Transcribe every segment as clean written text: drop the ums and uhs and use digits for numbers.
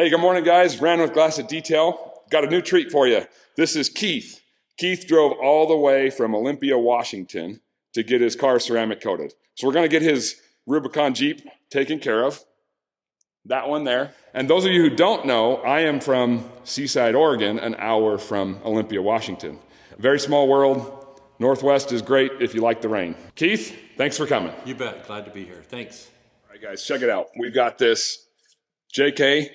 Hey, good morning, guys. Ran with Glass of Detail. Got a new treat for you. This is Keith. Keith drove all the way from Olympia, Washington to get his car ceramic coated. So we're going to get his Rubicon Jeep taken care of. That one there. And those of you who don't know, I am from Seaside, Oregon, an hour from Olympia, Washington. Very small world. Northwest is great if you like the rain. Keith, thanks for coming. You bet. Glad to be here. Thanks. All right, guys, check it out. We've got this JK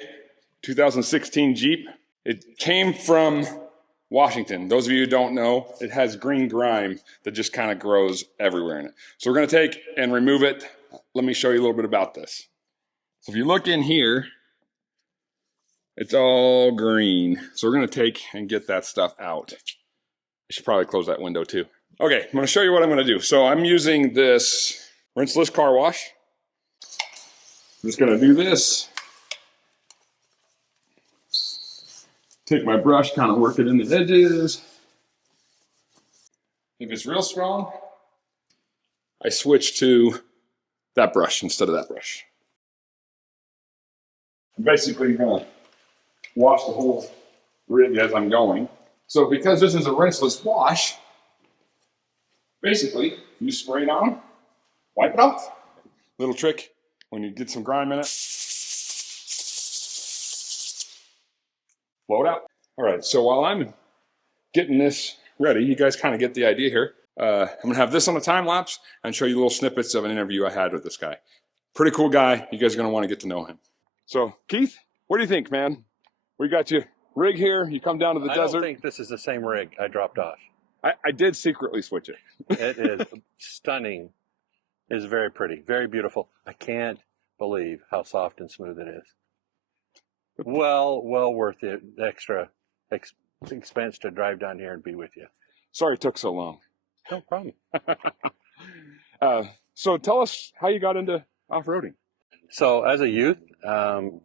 2016 Jeep. It came from Washington. Those of you who don't know, it has green grime that just kind of grows everywhere in it. So we're going to take and remove it. Let me show you a little bit about this. So if you look in here, it's all green. So we're going to take and get that stuff out. I should probably close that window too. Okay, I'm going to show you what I'm going to do. So I'm using this rinseless car wash. I'm just going to do this. Take my brush, kind of work it in the edges. If it's real strong, I switch to that brush instead of that brush. I'm basically going to wash the whole rig as I'm going. So because this is a rinseless wash, basically you spray it on, wipe it off. Little trick when you get some grime in it. Blow it out. All right, so while I'm getting this ready, you guys kind of get the idea here. I'm gonna have this on a time lapse and show you little snippets of an interview I had with this guy. Pretty cool guy. You guys are gonna want to get to know him. So Keith, what do you think, man? We got you rig here. You come down to the desert. I don't think this is the same rig I dropped off. I did secretly switch it. It is stunning. It is very pretty, very beautiful. I can't believe how soft and smooth it is. Well worth the extra expense to drive down here and be with you. Sorry it took so long. No problem. So tell us how you got into off-roading. So as a youth,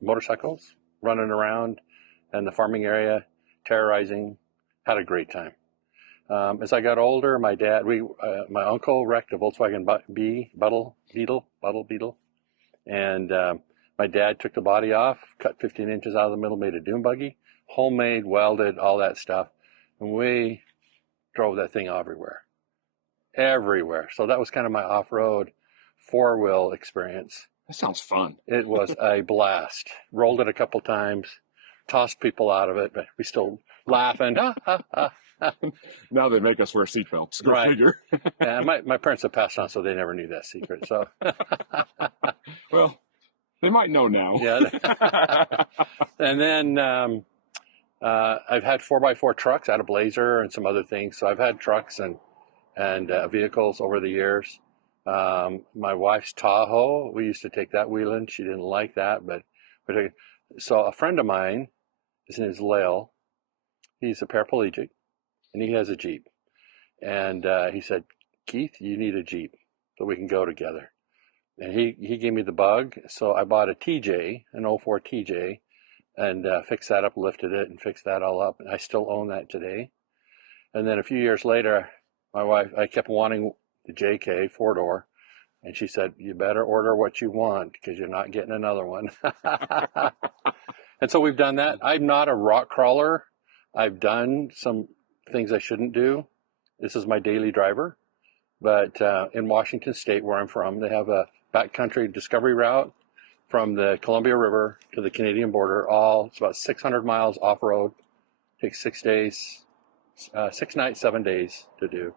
motorcycles, running around in the farming area, terrorizing, had a great time. As I got older, my uncle wrecked a Volkswagen Beetle, and my dad took the body off, cut 15 inches out of the middle, made a dune buggy, homemade, welded, all that stuff, and we drove that thing everywhere. So that was kind of my off-road four-wheel experience. That sounds fun. It was a blast. Rolled it a couple times, tossed people out of it, but we still laugh and Now they make us wear seatbelts. Go right. figure. And my parents have passed on, so they never knew that secret. So, well, they might know now. Yeah. And then I've had 4x4 trucks out of Blazer and some other things. So I've had trucks and vehicles over the years. My wife's Tahoe, we used to take that wheeling. She didn't like that, so a friend of mine, his name is Lael. He's a paraplegic, and he has a Jeep. And he said, Keith, you need a Jeep so we can go together. And he gave me the bug, so I bought a TJ, an 04 TJ, and fixed that up, lifted it, and fixed that all up. And I still own that today. And then a few years later, my wife, I kept wanting the JK 4-door, and she said, you better order what you want because you're not getting another one. And so we've done that. I'm not a rock crawler. I've done some things I shouldn't do. This is my daily driver. But in Washington State, where I'm from, they have a backcountry discovery route from the Columbia River to the Canadian border. It's about 600 miles off-road. Takes 6 days, 6 nights, 7 days to do.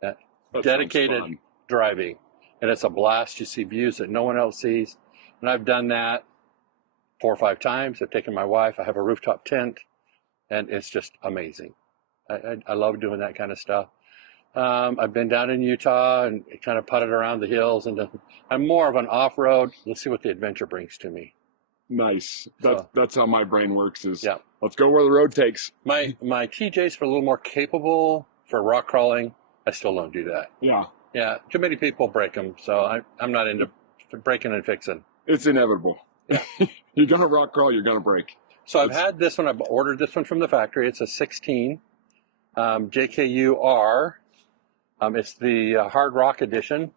That dedicated driving. And it's a blast. You see views that no one else sees. And I've done that 4 or 5 times. I've taken my wife. I have a rooftop tent. And it's just amazing. I love doing that kind of stuff. I've been down in Utah and kind of putted around the hills. And I'm more of an off-road. Let's see what the adventure brings to me. Nice. That's how my brain works is, yeah. Let's go where the road takes. My TJ's for a little more capable for rock crawling. I still don't do that. Yeah. Yeah, too many people break them, so I'm not into breaking and fixing. It's inevitable. Yeah. You're going to rock crawl, you're going to break. So I've had this one. I've ordered this one from the factory. It's a 16 JKU-R. It's the Hard Rock edition.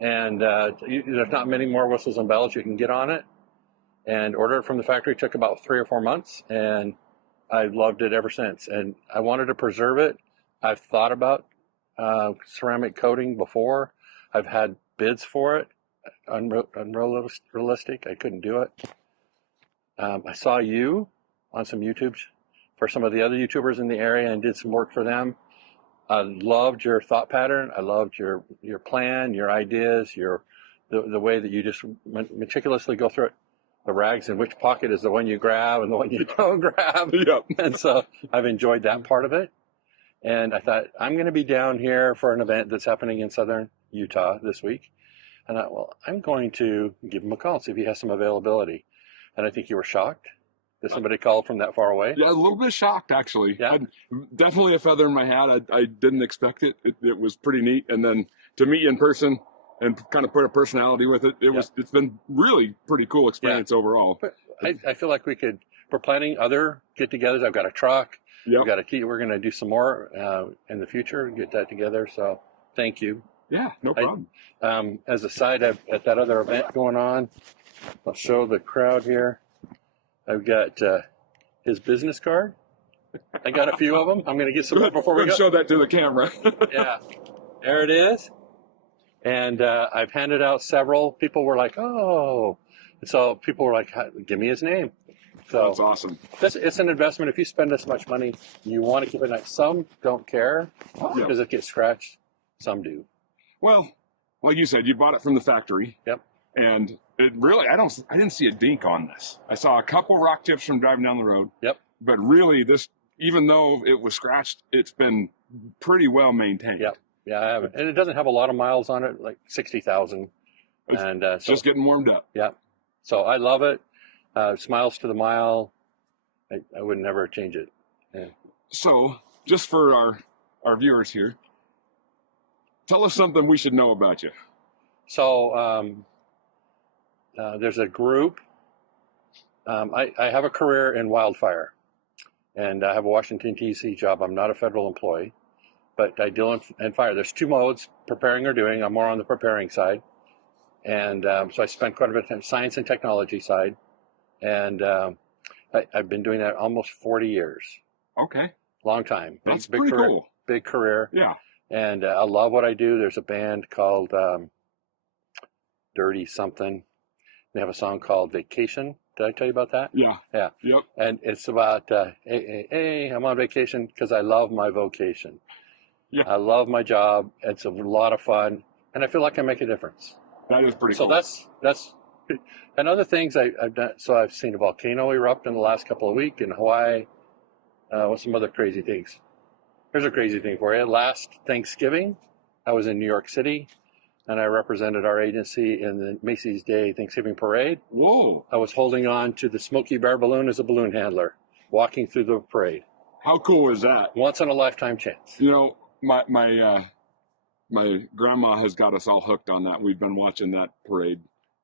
And there's not many more whistles and bells you can get on it. and ordered it from the factory. It took about 3 or 4 months, and I loved it ever since. And I wanted to preserve it. I've thought about ceramic coating before. I've had bids for it. Unrealistic. I couldn't do it. I saw you on some YouTubes for some of the other YouTubers in the area and did some work for them. I loved your thought pattern. I loved your plan, your ideas, the way that you just meticulously go through it. The rags in which pocket is the one you grab and the one you don't grab. Yep. And so I've enjoyed that part of it. And I thought, I'm going to be down here for an event that's happening in southern Utah this week. And I thought, well, I'm going to give him a call and see if he has some availability. And I think you were shocked that somebody called from that far away. Yeah, a little bit shocked, actually. Yeah. Definitely a feather in my hat. I didn't expect it. It was pretty neat. And then to meet you in person and kind of put a personality with it, it's been really pretty cool experience overall. But I feel like we're planning other get-togethers. I've got a truck. Yep. We've got a key. We're going to do some more in the future, get that together. So thank you. Yeah, no problem. As a side, at that other event going on, I'll show the crowd here. I've got his business card. I got a few of them. I'm going to get some more before we go. Show that to the camera. Yeah, there it is. And I've handed out several. People were like, oh. And so people were like, give me his name. So that's awesome. It's an investment. If you spend this much money, you want to keep it nice. Some don't care because it gets scratched. Some do. Well, like you said, you bought it from the factory. Yep. And it really, I didn't see a dink on this. I saw a couple rock tips from driving down the road. Yep. But really, this, even though it was scratched, it's been pretty well maintained. Yep. Yeah, I have it. And it doesn't have a lot of miles on it, like 60,000. And so, just getting warmed up. Yeah. So I love it. Smiles to the mile. I would never change it. Yeah. So, just for our viewers here, tell us something we should know about you. So, there's a group. I have a career in wildfire, and I have a Washington, D.C. job. I'm not a federal employee, but I deal in fire. There's two modes, preparing or doing. I'm more on the preparing side. And so I spent quite a bit of time science and technology side. And I've been doing that almost 40 years. Okay. Long time. That's big pretty career, cool. Big career. Yeah. And I love what I do. There's a band called Dirty Something. They have a song called Vacation. Did I tell you about that? Yeah. Yeah. Yep. And it's about, hey, I'm on vacation because I love my vocation. Yeah. I love my job. It's a lot of fun. And I feel like I make a difference. That is pretty cool. So that's and other things I've done. So I've seen a volcano erupt in the last couple of weeks in Hawaii. What's some other crazy things? Here's a crazy thing for you. Last Thanksgiving, I was in New York City, and I represented our agency in the Macy's Day Thanksgiving Parade. Whoa. I was holding on to the Smokey Bear balloon as a balloon handler, walking through the parade. How cool is that? Once in a lifetime chance. You know, my grandma has got us all hooked on that. We've been watching that parade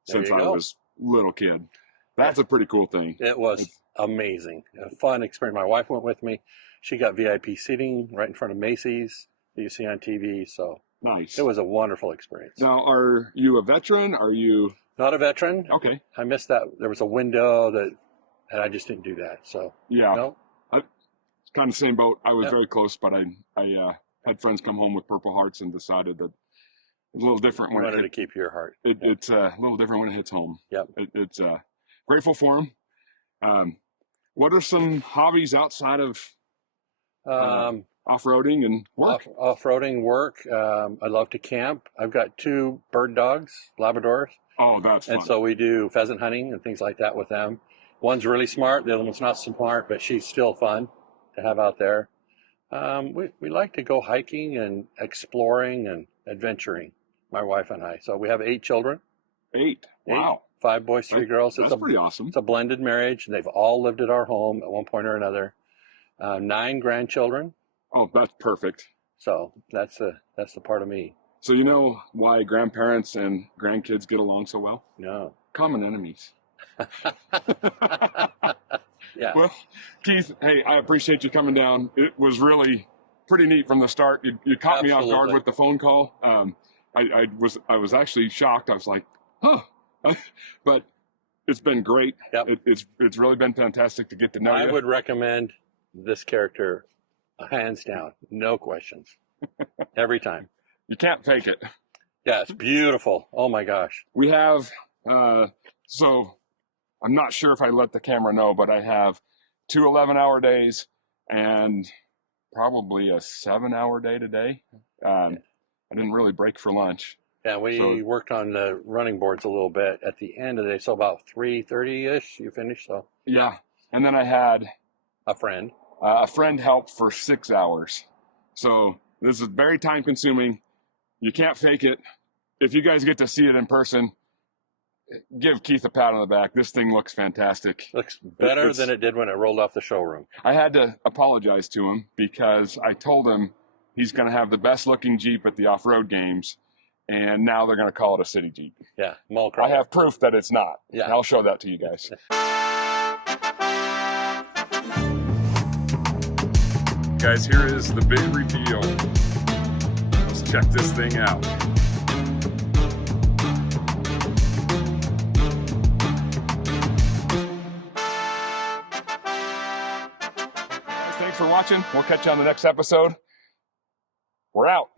since I was a little kid. That's a pretty cool thing. It was amazing. A fun experience. My wife went with me. She got VIP seating right in front of Macy's that you see on TV. So nice. It was a wonderful experience. Now, are you a veteran? Are you not a veteran? Okay. I missed that. There was a window and I just didn't do that. So yeah, no. It's kind of the same boat. I was very close, but I had friends come home with Purple Hearts and decided that it's a little different. You wanted to keep your heart. It's a little different when it hits home. Yep. It's grateful for them. What are some hobbies outside of off-roading and work? Off-roading work. I love to camp. I've got 2 bird dogs, Labradors. Oh, that's fun. And so we do pheasant hunting and things like that with them. One's really smart. The other one's not smart, but she's still fun to have out there. We like to go hiking and exploring and adventuring, my wife and I. So we have 8 children. 8? Wow. 5 boys, 3 girls. That's pretty awesome. It's a blended marriage. They've all lived at our home at one point or another. 9 grandchildren. Oh, that's perfect. So that's the part of me. So you know why grandparents and grandkids get along so well? No. Common enemies. Yeah. Well, Keith, hey, I appreciate you coming down. It was really pretty neat from the start. You caught me off guard with the phone call. I was actually shocked. I was like, huh. But It's been great. Yep. It's really been fantastic to get to know you. I would recommend this character, hands down, no questions, every time. You can't fake it. Yeah, it's beautiful. Oh my gosh. We have, so I'm not sure if I let the camera know, but I have 2 11-hour days and probably a 7-hour day today. I didn't really break for lunch. Yeah, we worked on the running boards a little bit at the end of the day. So about 3:30-ish, you finished. So yeah. And then I had a friend help for 6 hours. So this is very time consuming. You can't fake it. If you guys get to see it in person, give Keith a pat on the back. This thing looks fantastic. Looks better than it did when it rolled off the showroom. I had to apologize to him because I told him he's going to have the best looking Jeep at the off-road games, and now they're going to call it a city Jeep. Yeah, mall crawler. I have proof that it's not. Yeah. And I'll show that to you guys. Guys, here is the big reveal. Let's check this thing out. Thanks for watching. We'll catch you on the next episode. We're out.